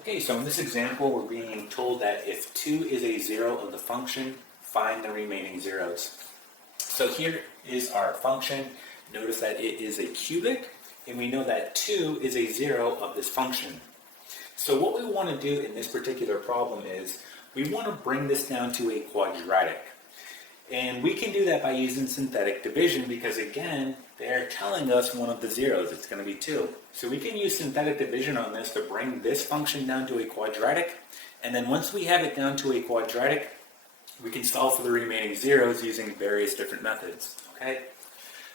Okay, so in this example, we're being told that if 2 is a zero of the function, find the remaining zeros. So here is our function. Notice that it is a cubic, and we know that 2 is a zero of this function. So what we want to do in this particular problem is we want to bring this down to a quadratic. And we can do that by using synthetic division because, again, they're telling us one of the zeros. It's going to be 2. So we can use synthetic division on this to bring this function down to a quadratic. And then once we have it down to a quadratic, we can solve for the remaining zeros using various different methods. Okay?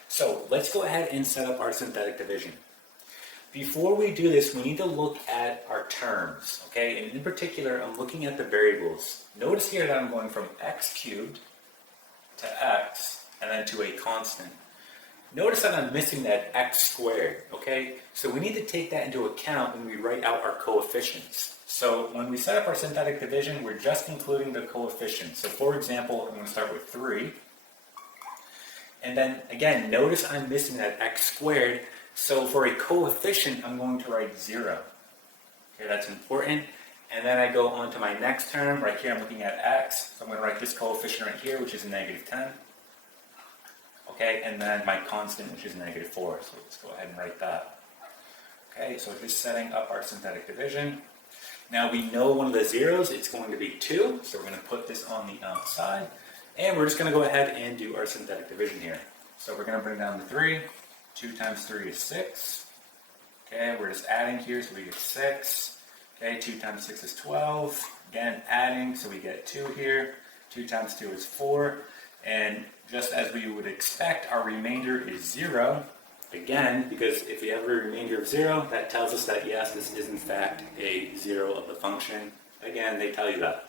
So let's go ahead and set up our synthetic division. Before we do this, we need to look at our terms. Okay? And in particular, I'm looking at the variables. Notice here that I'm going from x cubed to x, and then to a constant. Notice that I'm missing that x squared, okay? So we need to take that into account when we write out our coefficients. So when we set up our synthetic division, we're just including the coefficients. So for example, I'm going to start with 3. And then again, notice I'm missing that x squared. So for a coefficient, I'm going to write 0. Okay, that's important. And then I go on to my next term. Right here I'm looking at x. So I'm going to write this coefficient right here, which is negative 10. Okay, and then my constant, which is negative 4. So let's go ahead and write that. Okay, so just setting up our synthetic division. Now we know one of the zeros, it's going to be 2. So we're going to put this on the outside. And we're just going to go ahead and do our synthetic division here. So we're going to bring down the 3. 2 times 3 is 6. Okay, we're just adding here, so we get 6. Okay, 2 times 6 is 12. Again, adding, so we get 2 here. 2 times 2 is 4. And just as we would expect, our remainder is 0. Again, because if we have a remainder of 0, that tells us that yes, this is in fact a 0 of the function. Again, they tell you that.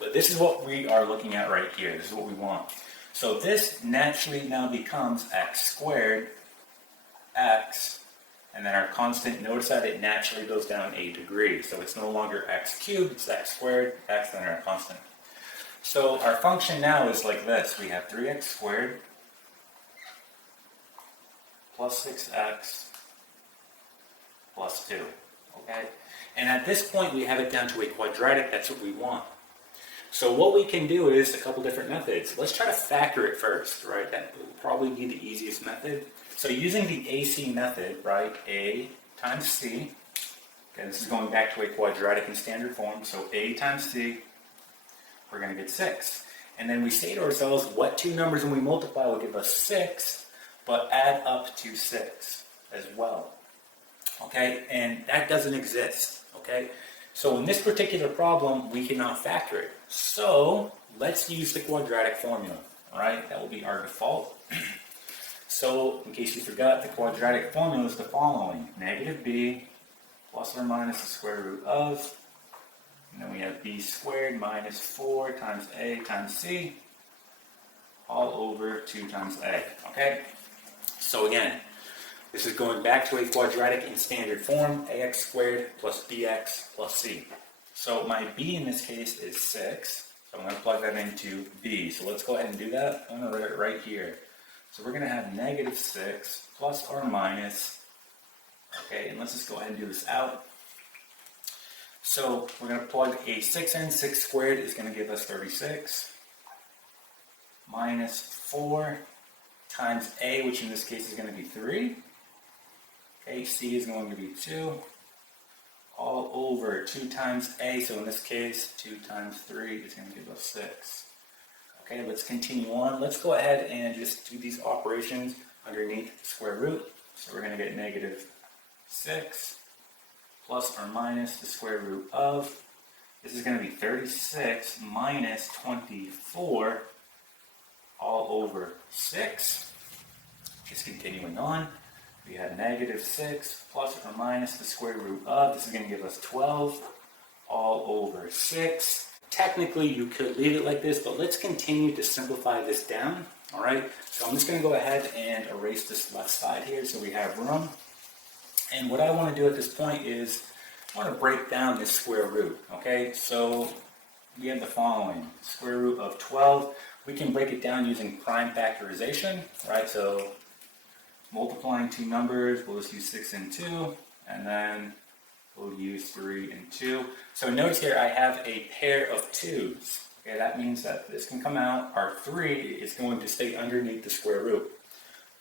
But this is what we are looking at right here. This is what we want. So this naturally now becomes x squared, x, and then our constant, notice that it naturally goes down a degree. So it's no longer x cubed, it's x squared, x, then our constant. So our function now is like this. We have 3x squared plus 6x plus 2. Okay? And at this point, we have it down to a quadratic. That's what we want. So what we can do is a couple different methods. Let's try to factor it first, right? That will probably be the easiest method. So using the AC method, right, A times C, okay, this is going back to a quadratic in standard form, so A times C, we're going to get 6. And then we say to ourselves, what two numbers when we multiply will give us 6, but add up to 6 as well, okay? And that doesn't exist, okay? So in this particular problem, we cannot factor it. So let's use the quadratic formula, all right? That will be our default. So, in case you forgot, the quadratic formula is the following. Negative b plus or minus the square root of, and then we have b squared minus 4 times a times c, all over 2 times a, okay? So again, this is going back to a quadratic in standard form, ax squared plus bx plus c. So my b in this case is 6, so I'm going to plug that into b. So let's go ahead and do that. I'm going to write it right here. So we're going to have negative 6 plus or minus, okay, and let's just go ahead and do this out. So we're going to plug a 6 in, 6 squared is going to give us 36, minus 4 times a, which in this case is going to be 3, okay, c is going to be 2, all over 2 times a, so in this case 2 times 3 is going to give us 6. Okay, let's continue on. Let's go ahead and just do these operations underneath square root. So we're going to get negative 6 plus or minus the square root of, this is going to be 36 minus 24 all over 6. Just continuing on. We have negative 6 plus or minus the square root of, this is going to give us 12 all over 6. Technically, you could leave it like this, but let's continue to simplify this down, all right? So I'm just going to go ahead and erase this left side here so we have room. And what I want to do at this point is I want to break down this square root, okay? So we have the following. Square root of 12. We can break it down using prime factorization, right? So multiplying two numbers, we'll just use 6 and 2, and then We'll use 3 and 2. So notice here I have a pair of 2's. Okay, that means that this can come out. Our 3 is going to stay underneath the square root.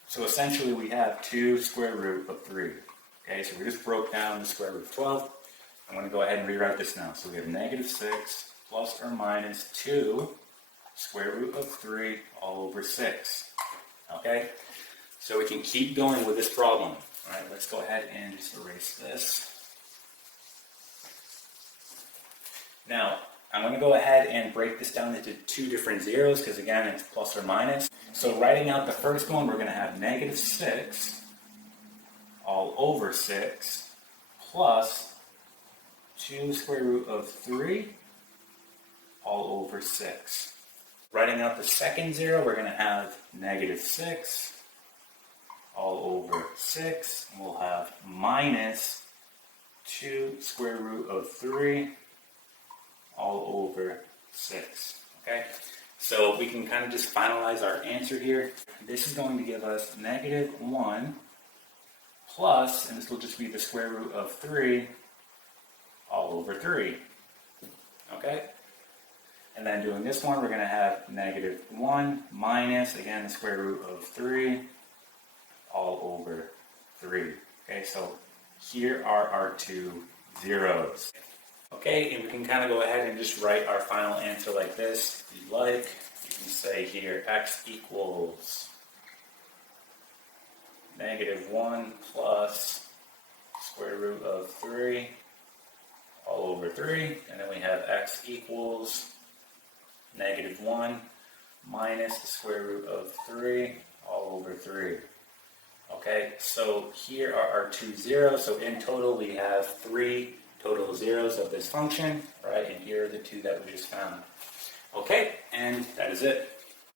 So essentially we have 2 square root of 3. Okay, so we just broke down the square root of 12. I'm going to go ahead and rewrite this now. So we have negative 6 plus or minus 2 square root of 3 all over 6. Okay, so we can keep going with this problem. All right, let's go ahead and just erase this. Now, I'm going to go ahead and break this down into 2 different zeros because again, it's plus or minus. So writing out the first one, we're going to have negative 6 all over 6 plus 2 square root of 3 all over 6. Writing out the second zero, we're going to have negative 6 all over 6. And we'll have minus 2 square root of 3 all over 6. Okay? So we can kind of just finalize our answer here. This is going to give us negative 1 plus, and this will just be the square root of 3 all over 3. Okay? And then doing this one, we're going to have negative 1 minus, again, the square root of 3 all over 3. Okay, so here are our 2 zeros. Okay, and we can kind of go ahead and just write our final answer like this. If you like, you can say here x equals negative 1 plus square root of 3 all over 3. And then we have x equals negative 1 minus the square root of 3 all over 3. Okay, so here are our 2 zeros. So in total, we have 3 total zeros of this function, right? And here are the 2 that we just found. Okay, and that is it.